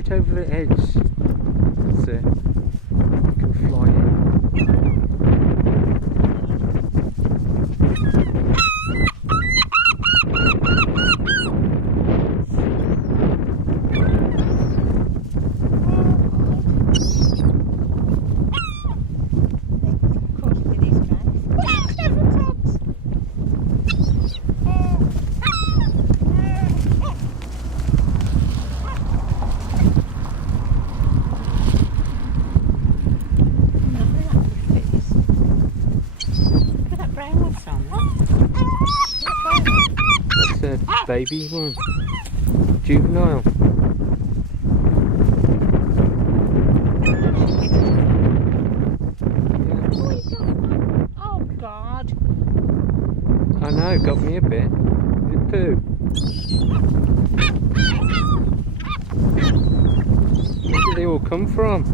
right over the edge. That's it. You can fly in. That's a baby one. Juvenile. Oh God. I know, got me a bit. The poo. Where did they all come from?